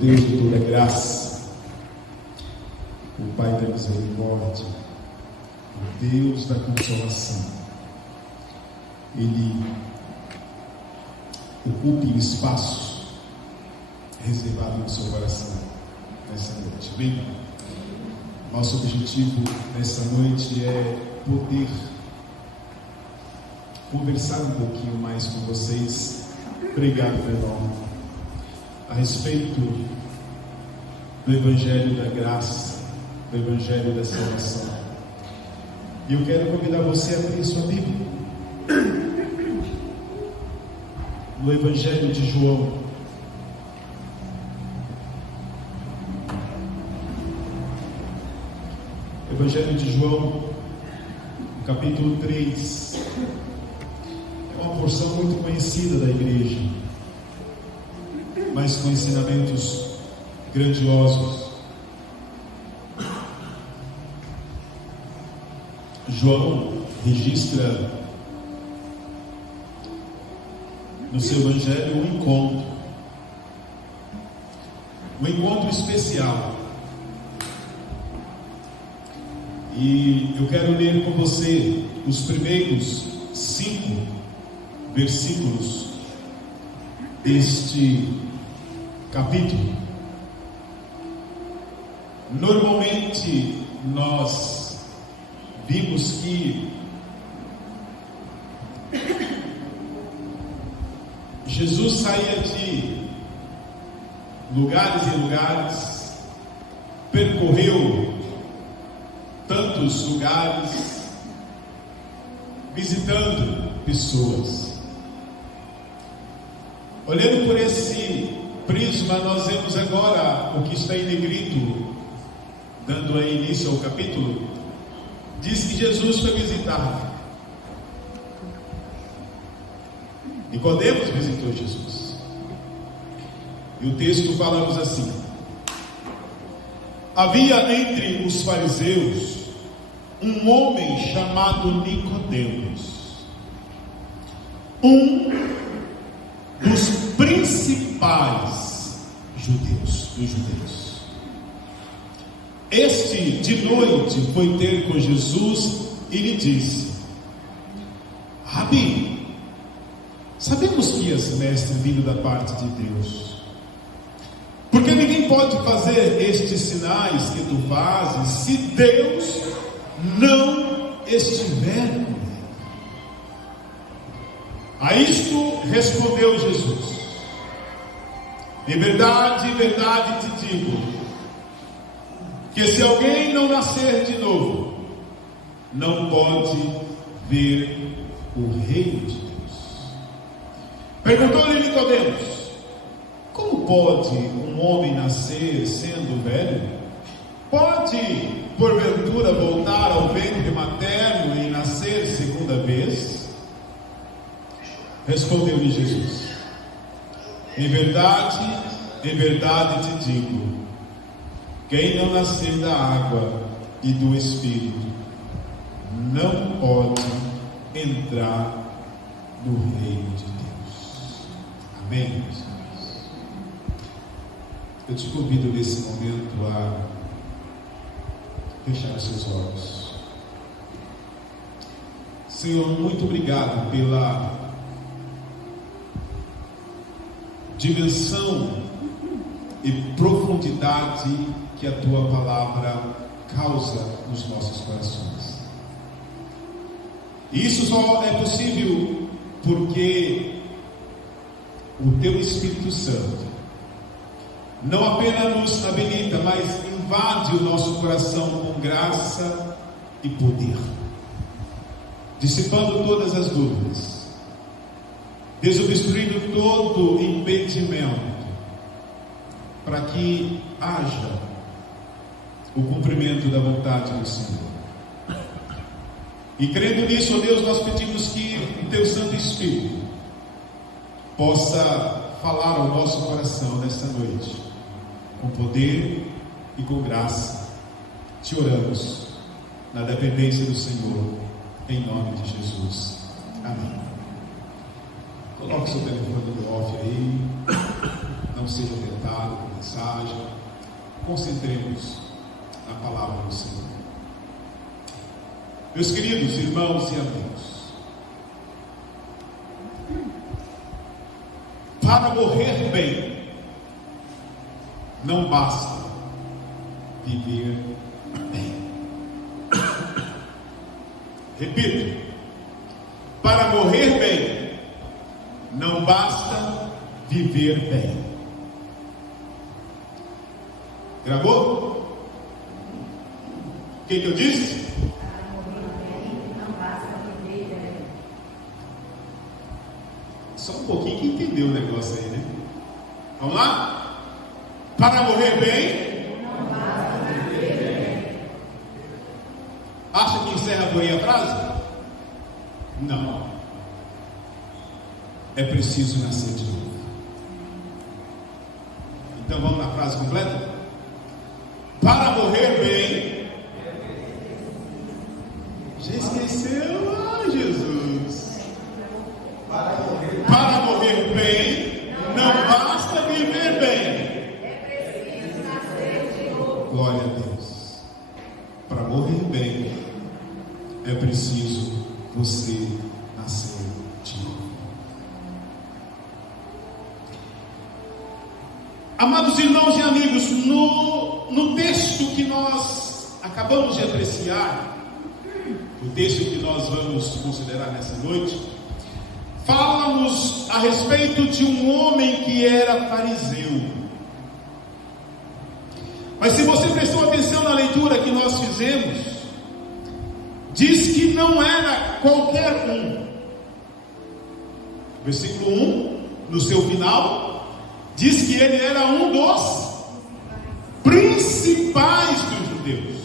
Deus de toda graça, o Pai da misericórdia, o Deus da consolação, Ele ocupe o espaço reservado no seu coração nessa noite. Bem, nosso objetivo nessa noite é poder conversar um pouquinho mais com vocês. Obrigado, Pedro, a respeito do Evangelho da Graça, do Evangelho da Salvação. E eu quero convidar você a abrir sua Bíblia no Evangelho de João. Evangelho de João, capítulo 3. É uma porção muito conhecida da igreja, mas com ensinamentos grandiosos. João registra no seu evangelho um encontro especial. E eu quero ler com você os primeiros 5 versículos deste capítulo. Normalmente nós vimos que Jesus saía de lugares em lugares, percorreu tantos lugares, visitando pessoas. Olhando por esse prisma, nós vemos agora o que está em negrito, dando aí início ao capítulo. Diz que Jesus foi visitar. Nicodemos visitou Jesus. E o texto fala-nos assim: havia entre os fariseus um homem chamado Nicodemos, um dos principais dos judeus. Este de noite foi ter com Jesus e lhe disse: Rabi, sabemos que és mestre vindo da parte de Deus, porque ninguém pode fazer estes sinais que tu fazes se Deus não estiver com ele. A isto respondeu Jesus: em verdade te digo, que se alguém não nascer de novo, não pode ver o reino de Deus. Perguntou-lhe Nicodemos: como pode um homem nascer sendo velho? Pode, porventura, voltar ao ventre materno e nascer segunda vez? Respondeu-lhe Jesus: em verdade te digo, quem não nascer da água e do Espírito não pode entrar no reino de Deus. Amém, meus irmãos? Eu te convido nesse momento a fechar os seus olhos. Senhor, muito obrigado pela dimensão e profundidade que a tua palavra causa nos nossos corações. E isso só é possível porque o teu Espírito Santo não apenas nos habilita, mas invade o nosso coração com graça e poder, dissipando todas as dúvidas, desobstruindo todo impedimento, para que haja o cumprimento da vontade do Senhor. E crendo nisso, ó Deus, nós pedimos que o teu Santo Espírito possa falar ao nosso coração nesta noite, com poder e com graça. Te oramos na dependência do Senhor, em nome de Jesus. Amém. Coloque seu telefone no off aí. não seja tentado com mensagem. Concentremos na palavra do Senhor. Meus queridos irmãos e amigos, para morrer bem, não basta viver bem. Repito, para morrer bem, não basta viver bem. Gravou? O que eu disse? Para morrer bem, não basta viver bem. Só um pouquinho que entendeu o negócio aí, né? Vamos lá? Para morrer bem, Não basta viver bem. acha que encerra por aí a frase? Não. É preciso nascer de novo. Então vamos na frase completa? Para morrer bem. Já esqueceu? Ah, Jesus. Para morrer bem, não basta viver bem. É preciso nascer de novo. Glória a Deus. Para morrer bem, é preciso você nascer de novo. Amados irmãos e amigos, no texto que nós acabamos de apreciar, o texto que nós vamos considerar nessa noite, fala-nos a respeito de um homem que era fariseu. Mas se você prestou atenção na leitura que nós fizemos, diz que não era qualquer um. Versículo 1, no seu final, diz que ele era um dos principais dos judeus.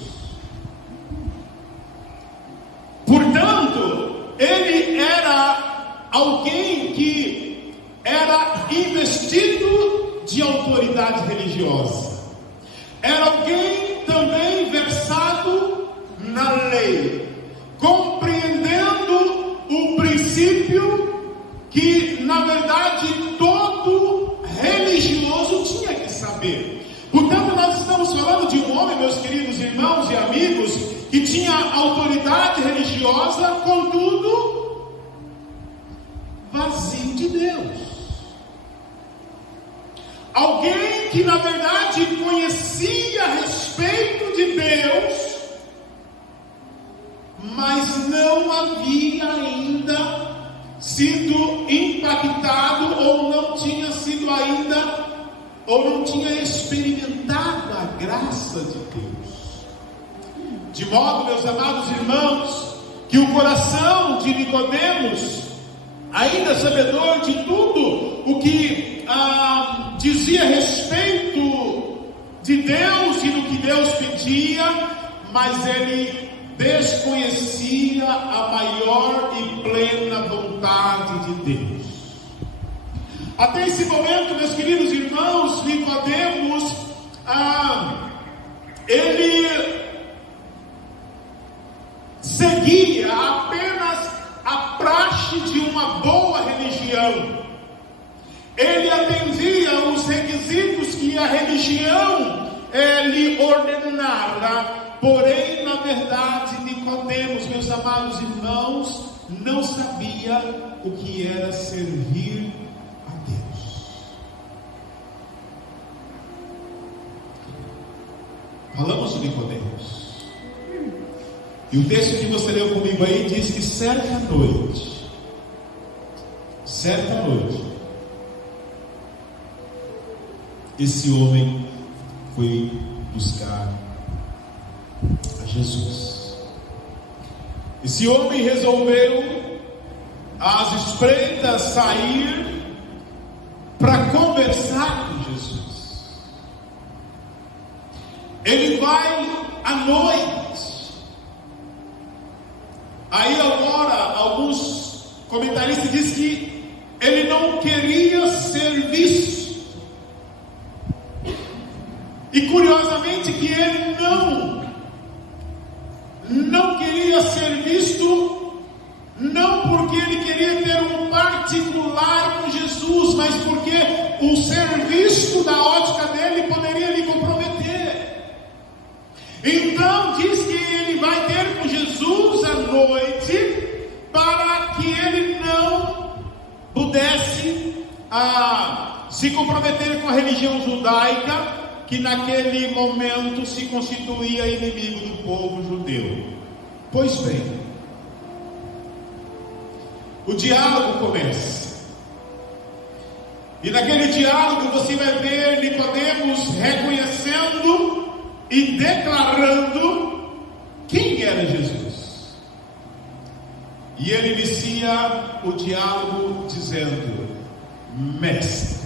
Portanto, ele era alguém que era investido de autoridade religiosa. Era alguém também versado na lei, compreendendo o princípio que, na verdade, todo religioso tinha que saber. Portanto, nós estamos falando de um homem, meus queridos irmãos e amigos, que tinha autoridade religiosa, contudo, vazio de Deus. Alguém que, na verdade, conhecia a respeito de Deus, mas não havia ainda sido impactado, ou não tinha sido ainda, ou não tinha experimentado a graça de Deus. De modo, meus amados irmãos, que o coração de Nicodemos, ainda sabedor de tudo o que dizia a respeito de Deus e do que Deus pedia, mas ele desconhecia a maior e plena vontade de Deus. Até esse momento, meus queridos irmãos, Nicodemos, ele seguia apenas a praxe de uma boa religião. Ele atendia os requisitos que a religião lhe ordenara. Porém, na verdade, Nicodemos, meus amados irmãos, não sabia o que era servir a Deus. Falamos de Nicodemos. E o texto que você leu comigo aí diz que certa noite, esse homem foi buscar a Jesus. Esse homem resolveu às espreitas sair para conversar com Jesus. Ele vai à noite. Aí agora alguns comentaristas dizem que ele não queria ser visto. E curiosamente que ele não queria ser visto, não porque ele queria ter um particular com Jesus, Jesus, mas porque o ser visto da ótica dele poderia lhe comprometer. Então diz que ele vai ter com Jesus à noite, para que ele não pudesse se comprometer com a religião judaica, que naquele momento se constituía inimigo do povo judeu. Pois bem, o diálogo começa. E naquele diálogo você vai ver Nicodemos reconhecendo e declarando quem era Jesus. E ele inicia o diálogo dizendo: Mestre.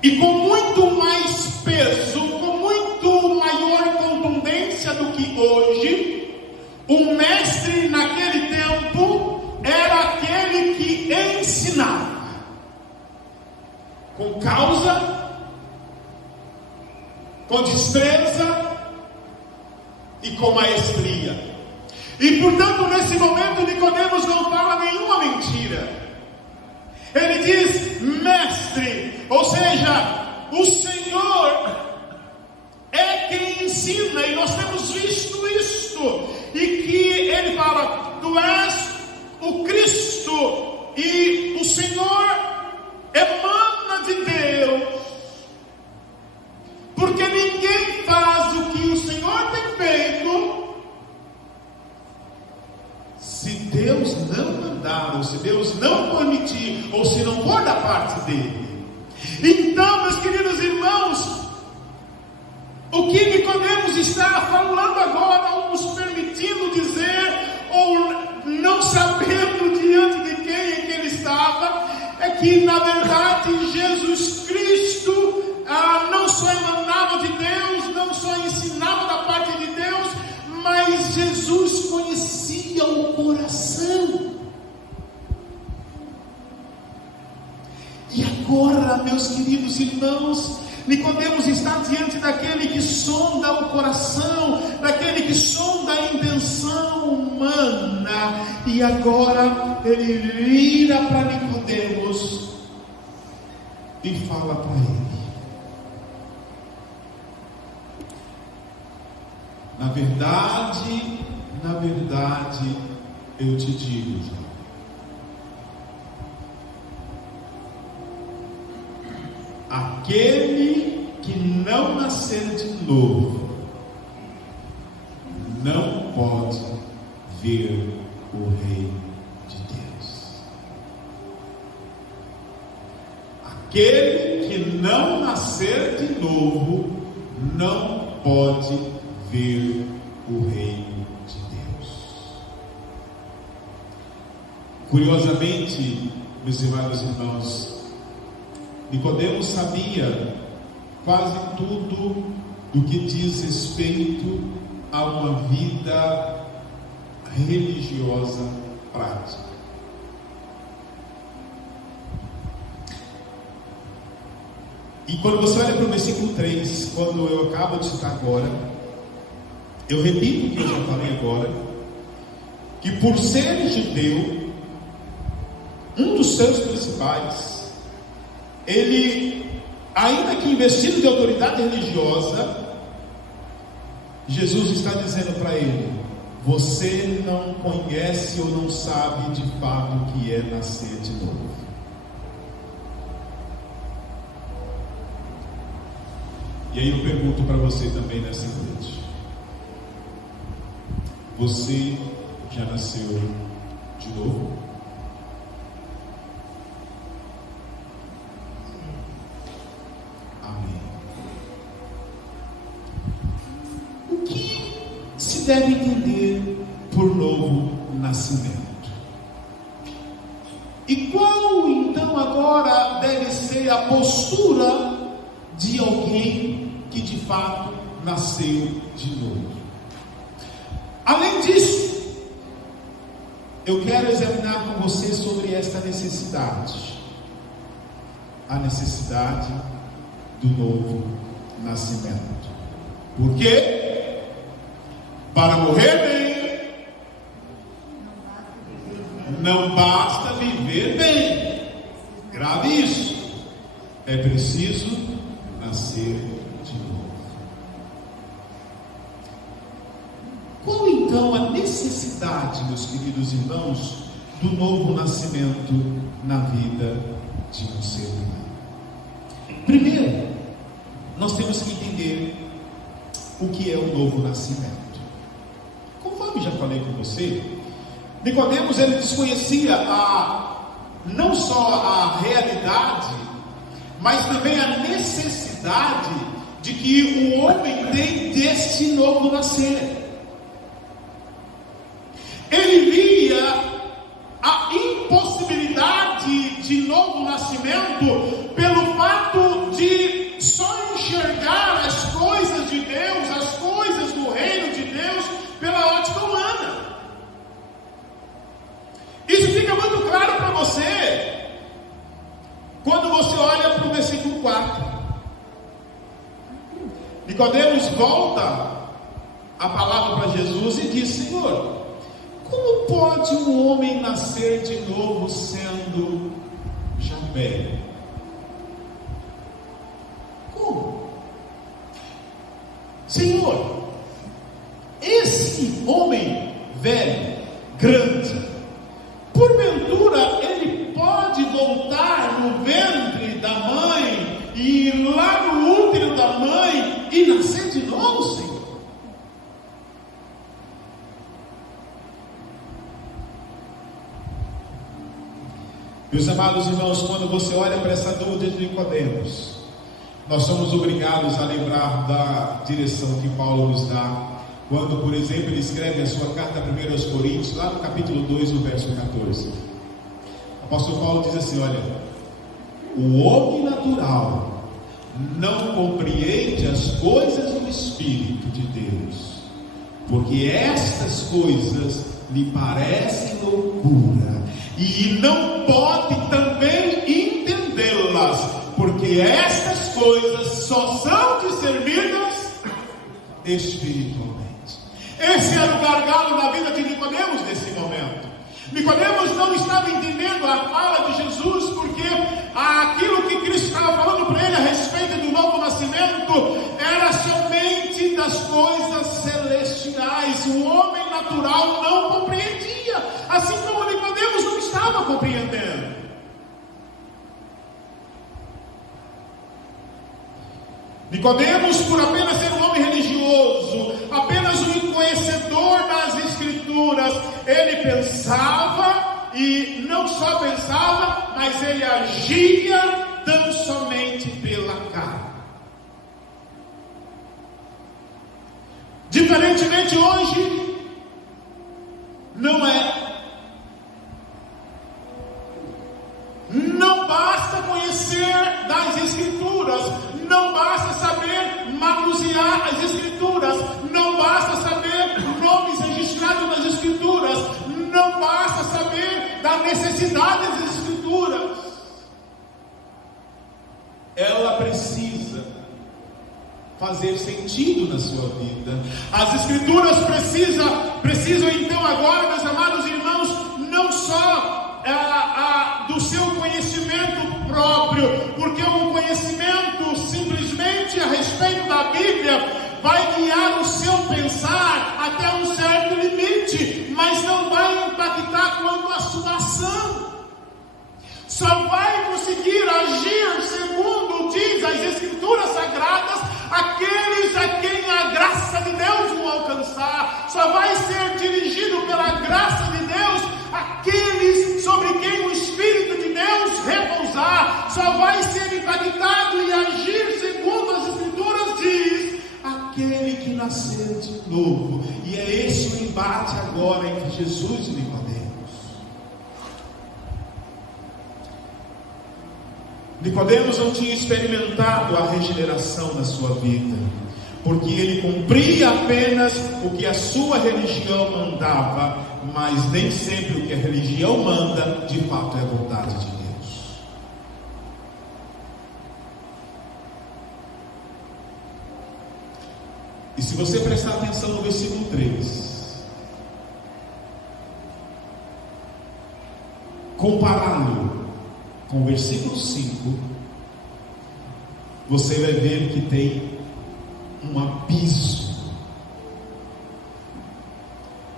E com muito mais peso, com muito maior contundência do que hoje, o mestre naquele tempo era aquele que ensinava com causa, com destreza e com maestria. E portanto, nesse momento, Nicodemos não fala nenhuma mentira. Ele diz mestre, ou seja, o Senhor é quem ensina, e nós temos visto isto, e que ele fala: tu és o Cristo, e o Senhor emana de Deus, porque ninguém faz o que o Senhor tem feito se Deus não mandar, ou se Deus não permitir, ou se não for da parte dele. Então, meus queridos irmãos, o que Nicodemos está falando agora, ou nos permitindo dizer, ou não sabendo diante de quem é que ele estava, é que na verdade Jesus Cristo não só emanava de Deus, não só ensinava da parte de Deus, mas Jesus conhecia o coração. E agora, meus queridos irmãos, Nicodemos está diante daquele que sonda o coração, daquele que sonda a intenção humana. E agora ele vira para Nicodemos e fala para ele: na verdade, eu te digo, aquele que não nascer de novo não pode ver o reino de Deus. Aquele que não nascer de novo não pode ver o reino de Deus. Curiosamente, meus amados irmãos, Nicodemos sabia quase tudo do que diz respeito a uma vida religiosa prática. E quando você olha para o versículo 3, quando eu acabo de citar agora, eu repito o que eu já falei agora, que por ser judeu, um dos seus principais, ele, ainda que investido de autoridade religiosa, Jesus está dizendo para ele: você não conhece ou não sabe de fato o que é nascer de novo. E aí eu pergunto para você também nessa noite: você já nasceu de novo? Amém. O que se deve entender por novo nascimento? E qual então agora deve ser a postura de alguém que de fato nasceu de novo? Além disso, eu quero examinar com você sobre esta necessidade, a necessidade do novo nascimento. Por quê? Para morrer bem, não basta viver então a necessidade, meus queridos irmãos, do novo nascimento na vida de um ser humano? Primeiro, nós temos que entender o que é o novo nascimento. Conforme já falei com você, Nicodemos, ele desconhecia não só a realidade, mas também a necessidade de que o homem tem deste novo nascer. Ele via a impossibilidade de novo nascimento pelo fato de só enxergar as coisas de Deus, as coisas do reino de Deus, pela ótica humana. Isso fica muito claro para você quando você olha para o versículo 4. Nicodemos volta a palavra para Jesus e diz: Senhor, como pode um homem nascer de novo sendo já velho? Como? Senhor, esse homem velho, grande, porventura ele pode voltar no ventre da mãe e ir lá no útero da mãe e nascer de novo, Senhor? Meus amados irmãos, quando você olha para essa dúvida de Nicodemos, nós somos obrigados a lembrar da direção que Paulo nos dá, quando, por exemplo, ele escreve a sua carta 1 aos Coríntios, lá no capítulo 2, no verso 14. O apóstolo Paulo diz assim: olha, o homem natural não compreende as coisas do Espírito de Deus, porque estas coisas lhe parecem loucura, e não pode também entendê-las, porque estas coisas só são discernidas espiritualmente. Esse era o gargalo na vida de Nicodemos nesse momento. Nicodemos não estava entendendo a fala de Jesus, porque aquilo que Cristo estava falando para ele a respeito do novo nascimento era somente das coisas celestiais. O homem natural não compreendia, assim como Nicodemos não estava compreendendo. Nicodemos, por apenas ser um homem religioso, apenas um conhecedor das Escrituras, ele pensava, e não só pensava, mas ele agia tão somente pela carne. Diferentemente hoje, não é. Não basta conhecer das Escrituras, não basta saber manusear as Escrituras, não basta saber nomes registrados nas Escrituras, não basta saber da necessidade das Escrituras. Ela precisa fazer sentido na sua vida. As Escrituras precisam então agora, meus amados irmãos, não só do seu conhecimento próprio, porque o conhecimento simplesmente a respeito da Bíblia vai guiar o seu pensar até um certo limite, mas não vai impactar quanto à sua ação. Só vai conseguir agir segundo diz as Escrituras Sagradas aqueles a quem a graça de Deus vão alcançar. Só vai ser dirigido pela graça de Deus aqueles sobre quem o Espírito de Deus repousar. Só vai ser impactado e agir segundo as Escrituras diz aquele que nasceu de novo. E é esse o embate agora entre Jesus e Nicodemos. Nicodemos não tinha experimentado a regeneração na sua vida, porque ele cumpria apenas o que a sua religião mandava, mas nem sempre o que a religião manda, de fato, é a vontade de Deus. E se você prestar atenção no versículo 3, compará-lo com o versículo 5, você vai ver que tem um abismo.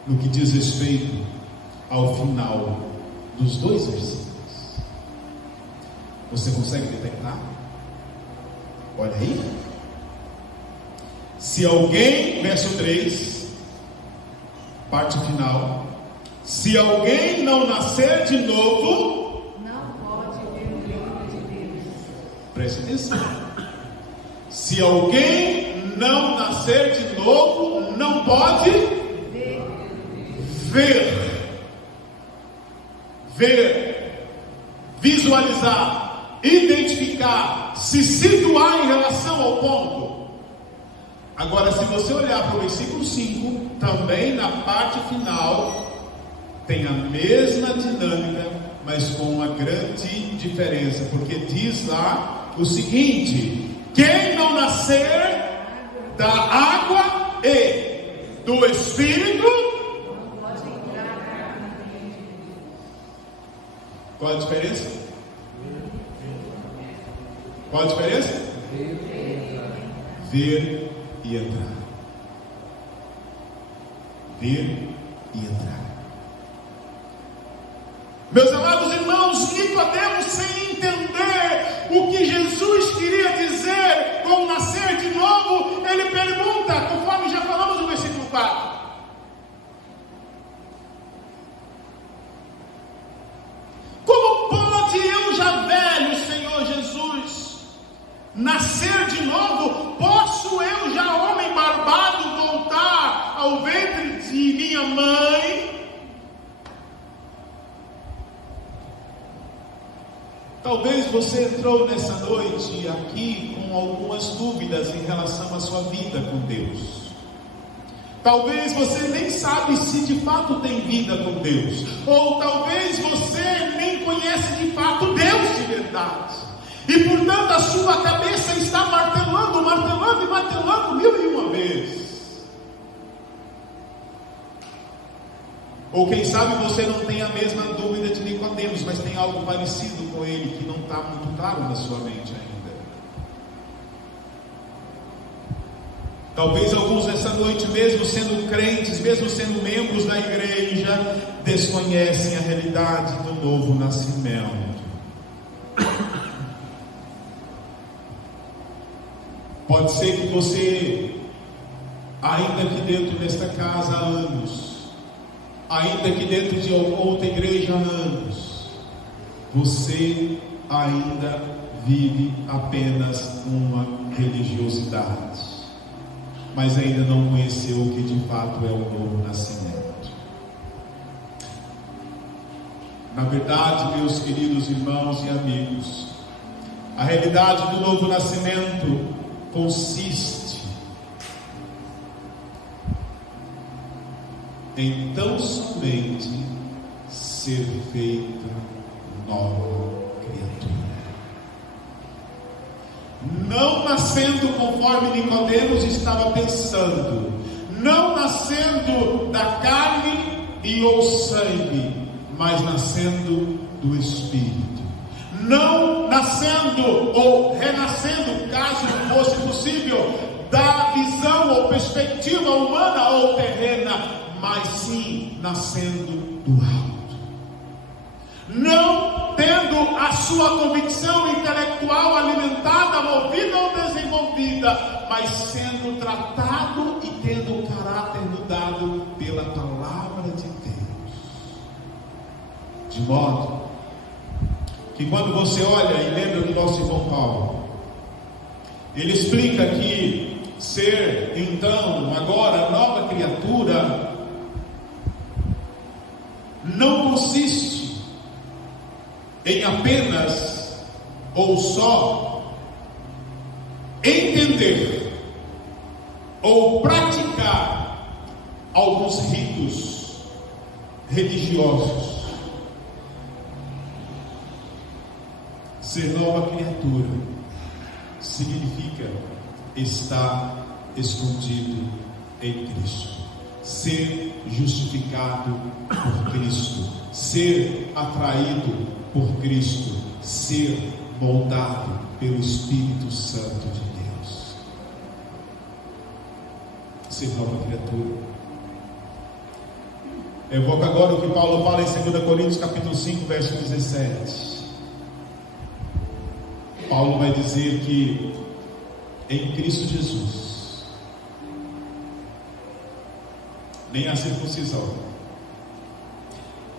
no que diz respeito ao final dos 2 versículos. Você consegue detectar? Olha aí. Se alguém, verso 3, parte final. Se alguém não nascer de novo, não pode ver o reino de Deus. Preste atenção. Se alguém não nascer de novo, não pode ver, visualizar, identificar, se situar em relação ao ponto. Agora, se você olhar para o versículo 5, também na parte final, tem a mesma dinâmica, mas com uma grande diferença, porque diz lá o seguinte: quem não nascer da água e do Espírito, Não pode entrar no reino de Deus. qual a diferença? Qual a diferença? Ver e entrar. Ver e entrar. Meus amados irmãos, Nicodemos, sem entender o que Jesus queria dizer com nascer de novo, ele pergunta, conforme já falamos no versículo 4: como pode eu, já velho, Senhor Jesus, nascer de novo? Posso eu, já homem barbado, voltar ao ventre de minha mãe? Talvez você entrou nessa noite aqui com algumas dúvidas em relação à sua vida com Deus. Talvez você nem sabe se de fato tem vida com Deus. Ou talvez você nem conhece de fato Deus de verdade. E portanto a sua cabeça está martelando e martelando 1001 vezes. Ou quem sabe você não tem a mesma dúvida de Nicodemos, mas tem algo parecido com ele que não está muito claro na sua mente ainda. Talvez alguns nessa noite, mesmo sendo crentes, mesmo sendo membros da igreja, desconhecem a realidade do novo nascimento. Pode ser que você, ainda aqui dentro desta casa há anos, ainda aqui dentro de outra igreja há anos, você ainda vive apenas uma religiosidade, mas ainda não conheceu o que de fato é o novo nascimento. Na verdade, meus queridos irmãos e amigos, a realidade do novo nascimento consiste em tão somente ser feita nova criatura. Não nascendo conforme Nicodemos estava pensando, não nascendo da carne e ou sangue, mas nascendo do Espírito. Não nascendo ou renascendo, caso fosse possível, da visão ou perspectiva humana ou terrena, mas sim nascendo do alto. Não tendo a sua convicção intelectual alimentada, movida ou desenvolvida, mas sendo tratado e tendo o caráter mudado pela palavra de Deus. De modo que quando você olha e lembra do nosso irmão Paulo, ele explica que ser então agora nova criatura não consiste em apenas ou só entender ou praticar alguns ritos religiosos. Ser nova criatura significa estar escondido em Cristo, ser justificado por Cristo, ser atraído por Cristo, ser moldado pelo Espírito Santo de Deus. Ser nova criatura Evoca agora o que Paulo fala em 2 Coríntios capítulo 5, verso 17. Paulo vai dizer que em Cristo Jesus nem a circuncisão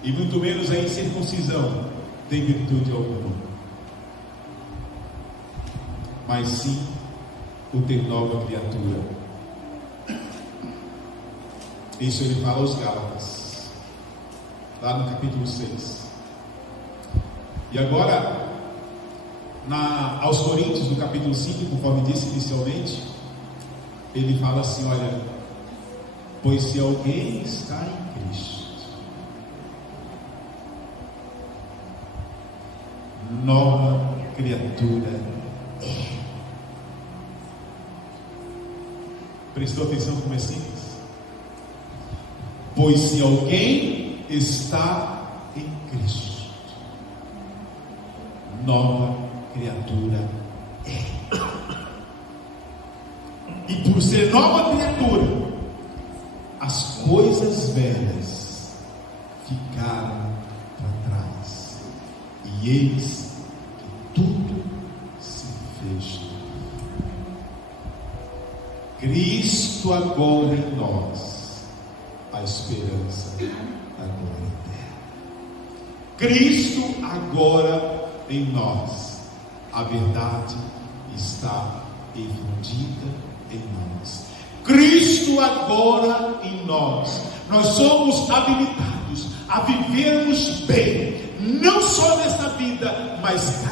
e muito menos a incircuncisão tem virtude alguma, mas sim o ter nova criatura. Isso ele fala aos Gálatas, lá no capítulo 6. E agora, aos Coríntios, no capítulo 5, conforme disse inicialmente, ele fala assim: olha, pois se alguém está em Cristo, nova criatura é. Prestou atenção como é simples? Pois se alguém está em Cristo, nova criatura é. E por ser nova criatura, as coisas velhas ficaram para trás, e eis que tudo se fez. Cristo agora em nós, a esperança da glória eterna. Cristo agora em nós, a verdade está efundida em nós. Cristo agora em nós, nós somos habilitados a vivermos bem, não só nesta vida, mas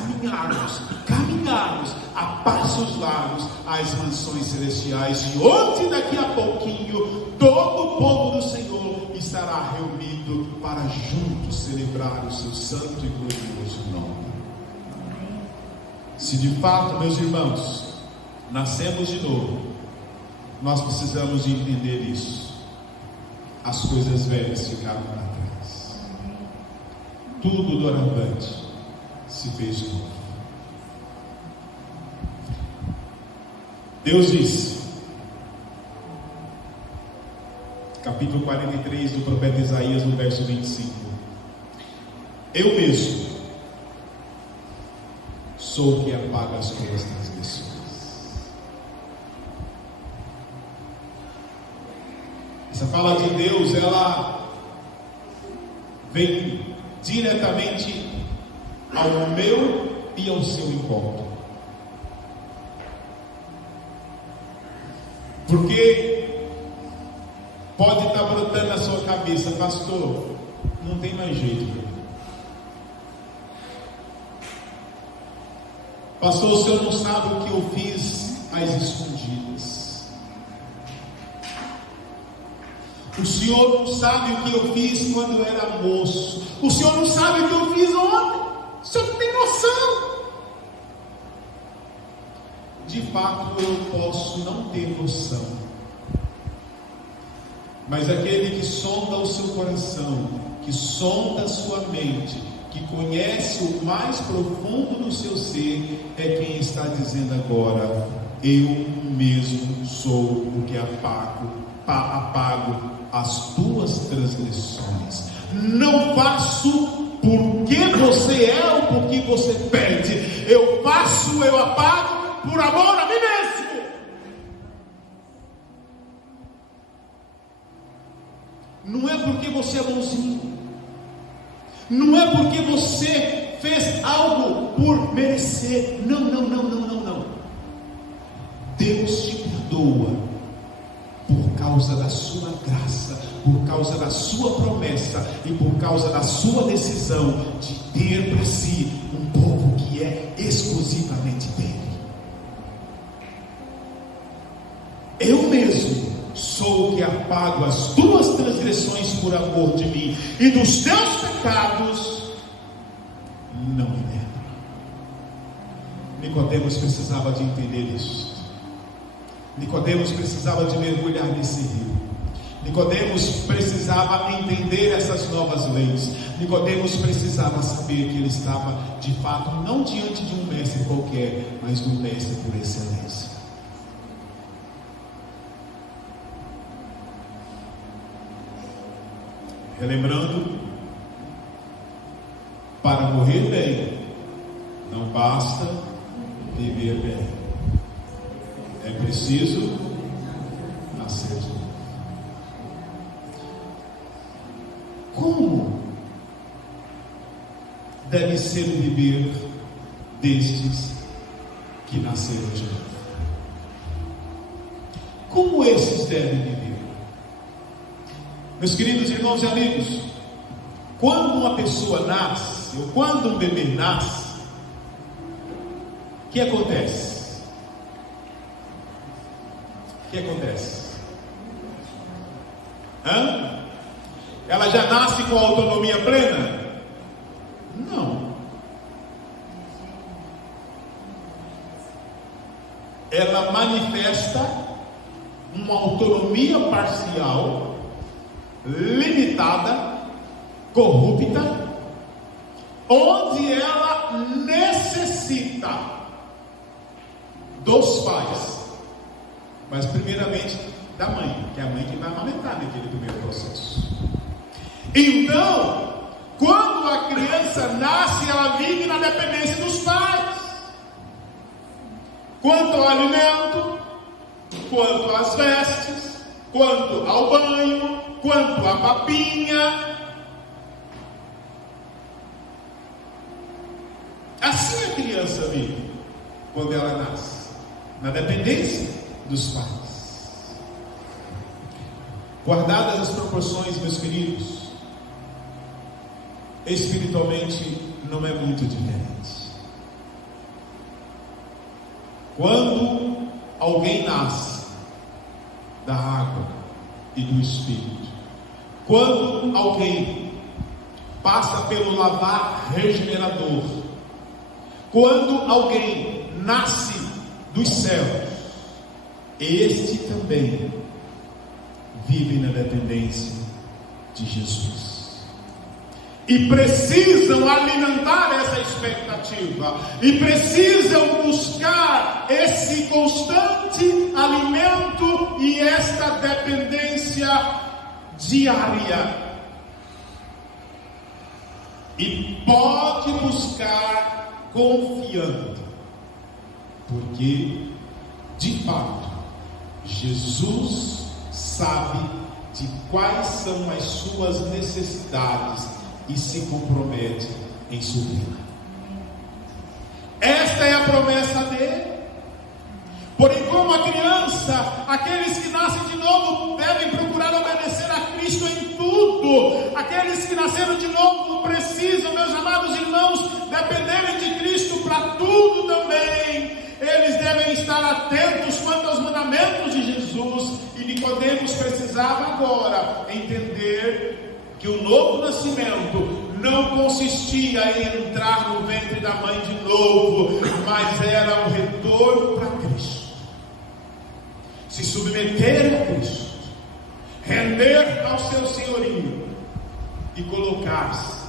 caminharmos a passos largos às mansões celestiais, e onde daqui a pouquinho todo o povo do Senhor estará reunido para juntos celebrar o seu santo e glorioso nome. Se de fato, meus irmãos, nascemos de novo, nós precisamos de entender isso. As coisas velhas ficaram para trás, tudo doravante se fez novo. Deus disse, capítulo 43 do profeta Isaías, no verso 25: eu mesmo sou o que apaga as tuas transgressões. Essa fala de Deus, ela vem diretamente ao meu e ao seu encontro. Porque pode estar brotando na sua cabeça: pastor, não tem mais jeito. Pastor, o senhor não sabe o que eu fiz às escondidas. O senhor não sabe o que eu fiz quando eu era moço. O senhor não sabe o que eu fiz ontem. O senhor não tem noção. De fato, eu posso não ter noção, mas aquele que sonda o seu coração, que sonda a sua mente, que conhece o mais profundo do seu ser, é quem está dizendo agora: eu mesmo sou o que apago as tuas transgressões. Não faço porque você é ou porque você pede. Eu faço, eu apago por amor a mim mesmo. Não é porque você é bonzinho, não é porque você fez algo por merecer. Não. Deus te perdoa por causa da sua graça, por causa da sua promessa e por causa da sua decisão de ter para si um povo que é exclusivamente dele. Eu mesmo sou o que apago as tuas transgressões por amor de mim, e dos teus pecados não me lembro. Nicodemos precisava de entender isso. Nicodemos precisava de mergulhar nesse rio. Nicodemos precisava entender essas novas leis. Nicodemos precisava saber que ele estava de fato não diante de um mestre qualquer, mas de um mestre por excelência. Relembrando, para morrer bem, não basta viver bem. É preciso nascer de novo. Como deve ser o viver destes que nasceram de novo? Como esses devem viver? Meus queridos irmãos e amigos, quando uma pessoa nasce, ou quando um bebê nasce, o que acontece? O que acontece? Ela já nasce com autonomia plena? Não. Ela manifesta uma autonomia parcial, limitada, corrupta, onde ela necessita dos pais, mas primeiramente da mãe, que é a mãe que vai amamentar naquele primeiro processo. Então, quando a criança nasce, ela vive na dependência dos pais, quanto ao alimento, quanto às vestes, quanto ao banho, quanto à papinha. Assim a criança vive quando ela nasce, na dependência dos pais. Guardadas as proporções, meus queridos, espiritualmente não é muito diferente. Quando alguém nasce da água e do Espírito, quando alguém passa pelo lavar regenerador, quando alguém nasce dos céus, este também vive na dependência de Jesus. E precisam alimentar essa expectativa, e precisam buscar esse constante alimento e esta dependência diária. E pode buscar confiando, porque de fato Jesus sabe de quais são as suas necessidades e se compromete em supri-la. Esta é a promessa dele. Porém, como a criança, aqueles que nascem de novo devem procurar obedecer a Cristo em tudo. Aqueles que nasceram de novo precisam, meus amados irmãos, dependerem de Cristo para tudo também. Eles devem estar atentos quanto aos mandamentos de Jesus. E Nicodemos precisava agora entender que o novo nascimento não consistia em entrar no ventre da mãe de novo, mas era um retorno para Cristo, se submeter a Cristo, render ao seu senhorio e colocar-se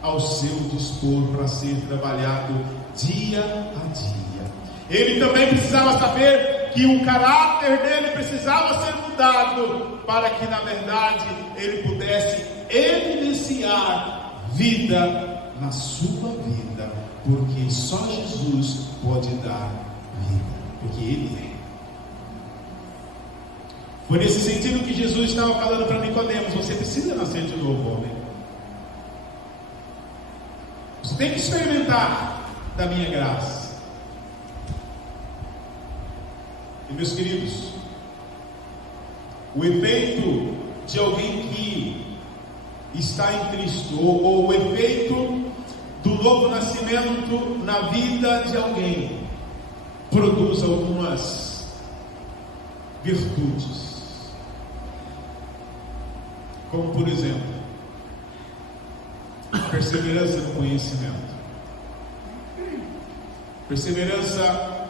ao seu dispor para ser trabalhado dia a dia. Ele também precisava saber que o caráter dele precisava ser mudado, para que na verdade ele pudesse evidenciar vida na sua vida, porque só Jesus pode dar vida, porque Ele é. Foi nesse sentido que Jesus estava falando para Nicodemos: você precisa nascer de novo, homem. Você tem que experimentar da minha graça. E meus queridos, o efeito de alguém que está em Cristo, ou o efeito do novo nascimento na vida de alguém, produz algumas virtudes, como por exemplo, perseverança no conhecimento, perseverança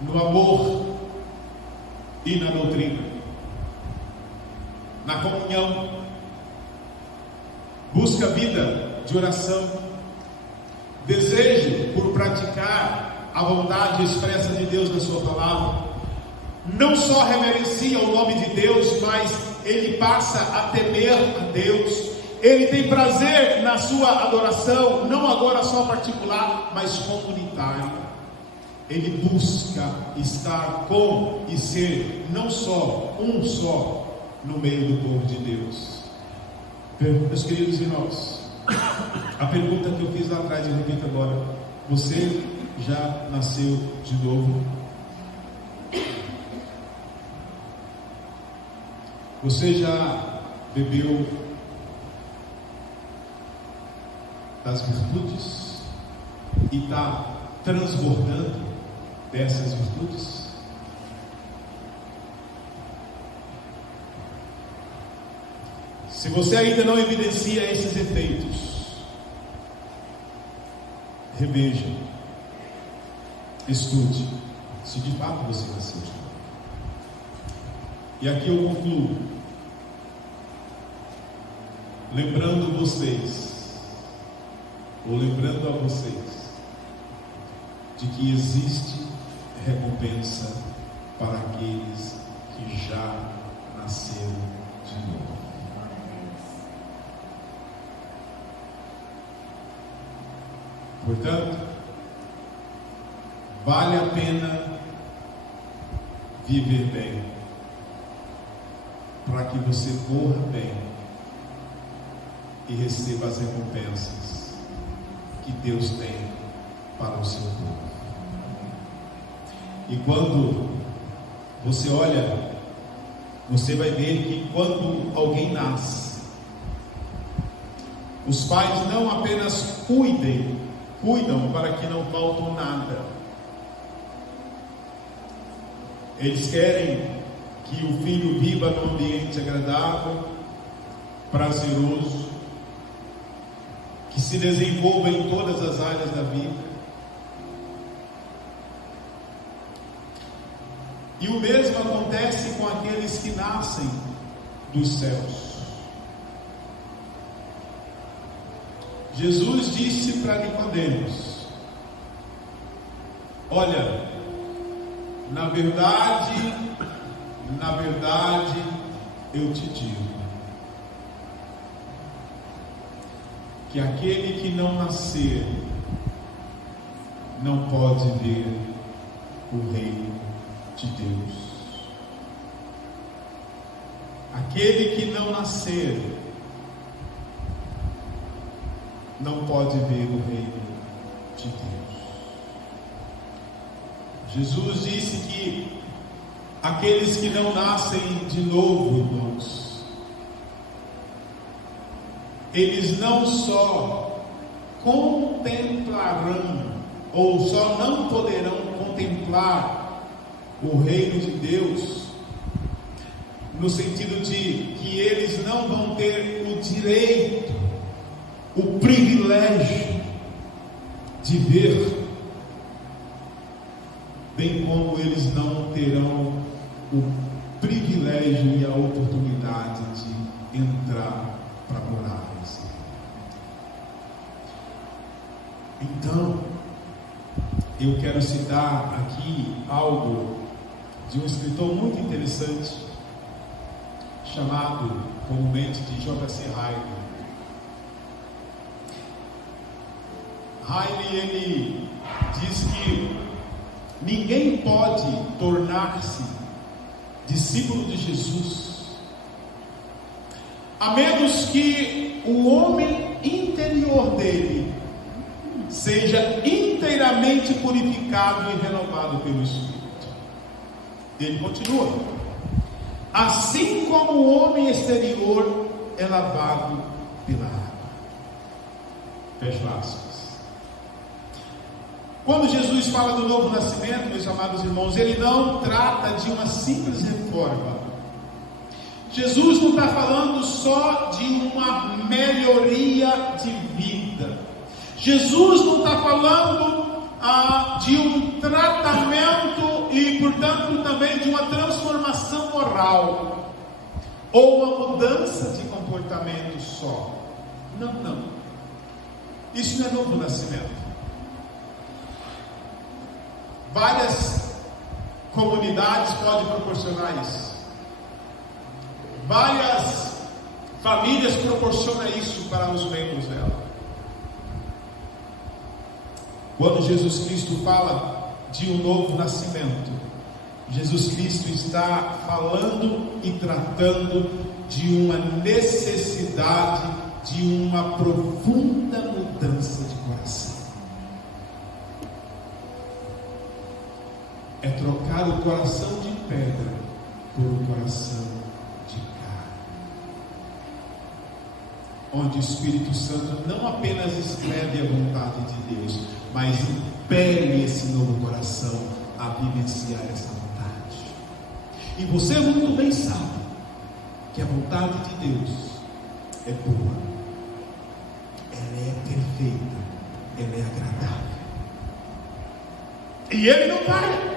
no amor e na doutrina, na comunhão, busca vida de oração, desejo por praticar a vontade expressa de Deus na sua palavra, não só reverencia o nome de Deus, mas ele passa a temer a Deus. Ele tem prazer na sua adoração, não agora só particular, mas comunitária. Ele busca estar com e ser não só um só no meio do povo de Deus. Meus queridos irmãos, a pergunta que eu fiz lá atrás, eu repito agora: você já nasceu de novo? Você já bebeu das virtudes e está transbordando dessas virtudes? Se você ainda não evidencia esses efeitos, reveja, estude se de fato você nasceu de novo. E aqui eu concluo, lembrando a vocês, de que existe recompensa para aqueles que já nasceram de novo. Portanto, vale a pena viver bem, para que você corra bem e receba as recompensas que Deus tem para o seu povo. E quando você olha, você vai ver que quando alguém nasce, os pais não apenas cuidam para que não falte nada. Eles querem que o filho viva num ambiente agradável, prazeroso, que se desenvolva em todas as áreas da vida. E o mesmo acontece com aqueles que nascem dos céus. Jesus disse para Nicodemos: olha, na verdade, eu te digo, que aquele que não nascer, não pode ver o reino de Deus. Aquele que não nascer, não pode ver o reino de Deus. Jesus disse que aqueles que não nascem de novo, irmãos, eles não só contemplarão, ou só não poderão contemplar o reino de Deus, no sentido de que eles não vão ter o direito, o privilégio de ver, bem como eles não terão o privilégio e a oportunidade de entrar para morar nesse. Então, eu quero citar aqui algo de um escritor muito interessante, chamado comumente de J.C. Ryle. Ryle, ele diz que ninguém pode tornar-se discípulo de Jesus a menos que o homem interior dele seja inteiramente purificado e renovado pelo Espírito. Ele continua: assim como o homem exterior é lavado pela água. Fecha aspas. Quando Jesus fala do novo nascimento, meus amados irmãos, ele não trata de uma simples reforma. Jesus não está falando só de uma melhoria de vida. Jesus não está falando de um tratamento e, portanto, também de uma transformação moral ou uma mudança de comportamento só. Não. Isso não é novo nascimento. Várias comunidades podem proporcionar isso. Várias famílias proporcionam isso para os membros dela. Quando Jesus Cristo fala de um novo nascimento, Jesus Cristo está falando e tratando de uma necessidade de uma profunda mudança de coração. É trocar o coração de pedra por um coração de carne, onde o Espírito Santo não apenas escreve a vontade de Deus, mas impele esse novo coração a vivenciar essa vontade. E você muito bem sabe que a vontade de Deus é boa, ela é perfeita, ela é agradável, e Ele não para.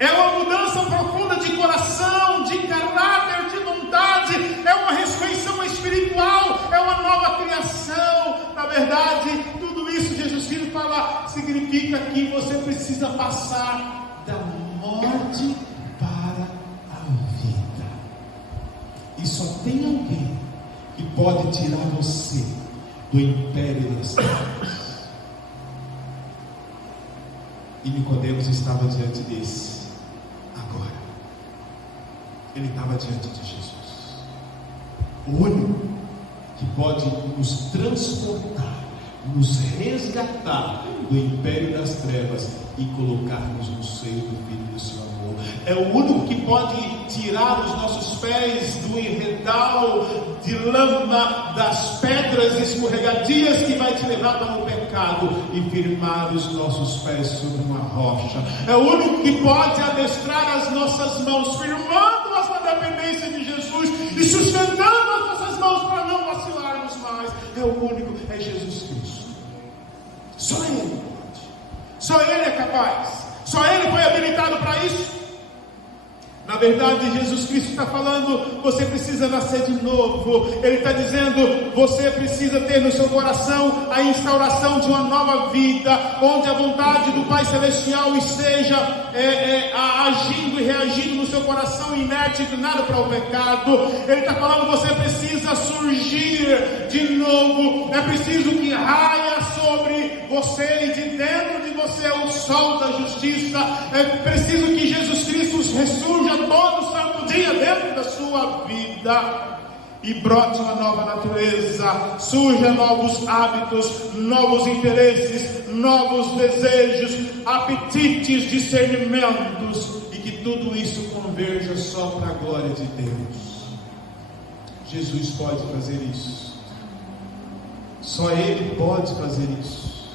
É uma mudança profunda de coração, de caráter, de vontade. É uma ressurreição espiritual. É uma nova criação. Na verdade, tudo isso Jesus Cristo fala, significa que você precisa passar da morte para a vida. E só tem alguém que pode tirar você do império das trevas. E Nicodemos estava diante desse. Agora, ele estava diante de Jesus, o único que pode nos transportar, nos resgatar do império das trevas e colocar-nos no seio do Filho do seu amor. É o único que pode tirar os nossos pés do enredal de lama, das pedras escorregadias que vai te levar para o pecado, e firmar os nossos pés sobre uma rocha. É o único que pode adestrar as nossas mãos, firmando-as na dependência de Jesus e sustentando as nossas mãos para não vacilarmos mais. É o único, é Jesus Cristo. Só Ele pode, só Ele é capaz, só Ele foi habilitado para isso. Na verdade, Jesus Cristo está falando, você precisa nascer de novo. Ele está dizendo, você precisa ter no seu coração a instauração de uma nova vida, onde a vontade do Pai Celestial esteja agindo e reagindo no seu coração inerte, inclinado para o pecado. Ele está falando, você precisa surgir de novo. É preciso que raia sobre você e de dentro de você o sol da justiça. É preciso que Jesus Cristo ressurja todo santo dia dentro da sua vida e brote uma nova natureza, surja novos hábitos, novos interesses, novos desejos, apetites, discernimentos, e que tudo isso converja só para a glória de Deus. Jesus pode fazer isso, só Ele pode fazer isso.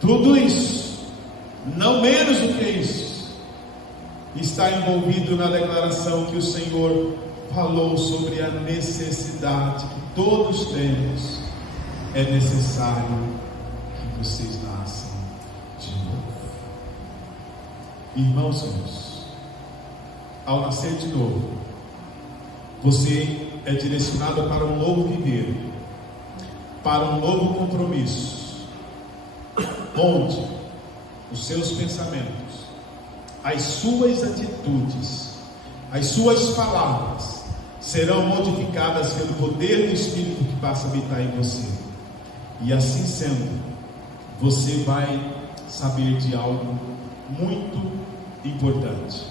Tudo isso, não menos do que isso, está envolvido na declaração que o Senhor falou sobre a necessidade que todos temos. É necessário que vocês nasçam de novo. Irmãos meus, ao nascer de novo, você é direcionado para um novo viver, para um novo compromisso, onde os seus pensamentos, as suas atitudes, as suas palavras serão modificadas pelo poder do Espírito que passa a habitar em você. E assim sendo, você vai saber de algo muito importante.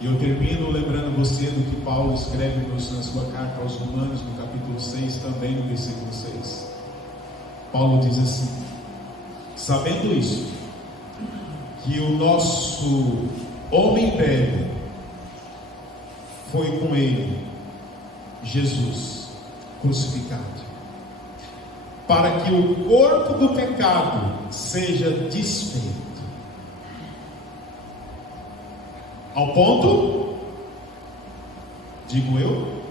E eu termino lembrando você do que Paulo escreve na sua carta aos Romanos, no capítulo 6, também no versículo 6. Paulo diz assim: sabendo isso, que o nosso homem velho foi com ele, Jesus, crucificado, para que o corpo do pecado seja desfeito, ao ponto, digo eu,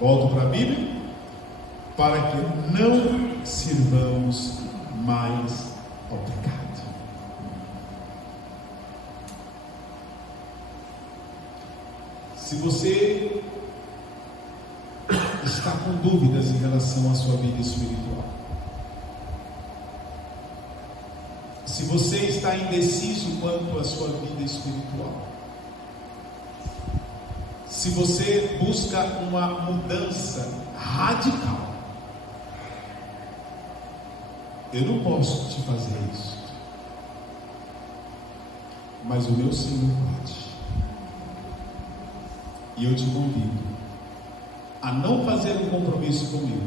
volto para a Bíblia, para que não sirvamos mais ao pecado. Se você está com dúvidas em relação à sua vida espiritual, se você está indeciso quanto à sua vida espiritual, se você busca uma mudança radical, eu não posso te fazer isso, mas o meu Senhor pode. E eu te convido a não fazer um compromisso comigo,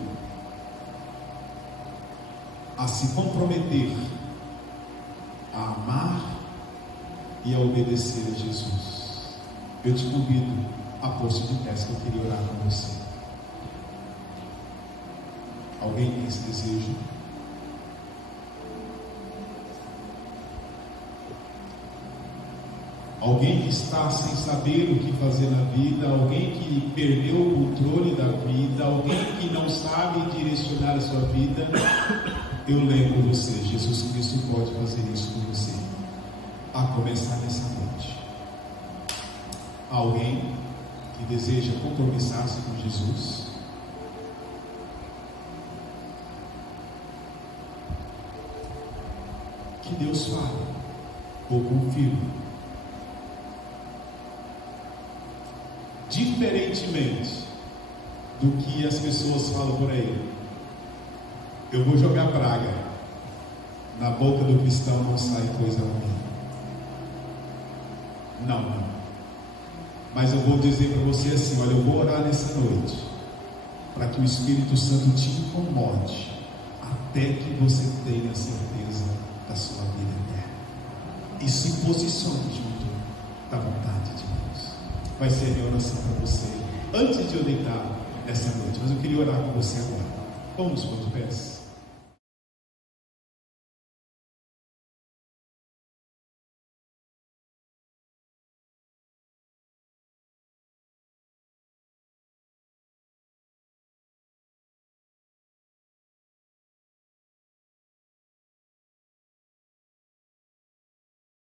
a se comprometer a amar e a obedecer a Jesus. Eu te convido a pôr-se de pé, que eu queria orar com você. Alguém tem esse desejo? Alguém que está sem saber o que fazer na vida, alguém que perdeu o controle da vida, alguém que não sabe direcionar a sua vida, eu lembro você, Jesus Cristo pode fazer isso com você, a começar nessa noite. Alguém que deseja compromissar-se com Jesus? Que Deus fale ou confirme. Diferentemente do que as pessoas falam por aí, eu vou jogar praga. Na boca do cristão não sai coisa ruim. Não. Mas eu vou dizer para você assim: olha, eu vou orar nessa noite para que o Espírito Santo te incomode até que você tenha certeza da sua vida eterna e se posicione junto da vontade de Deus. Vai ser a minha oração para você antes de eu deitar essa noite, mas eu queria orar com você agora. Vamos com os pés.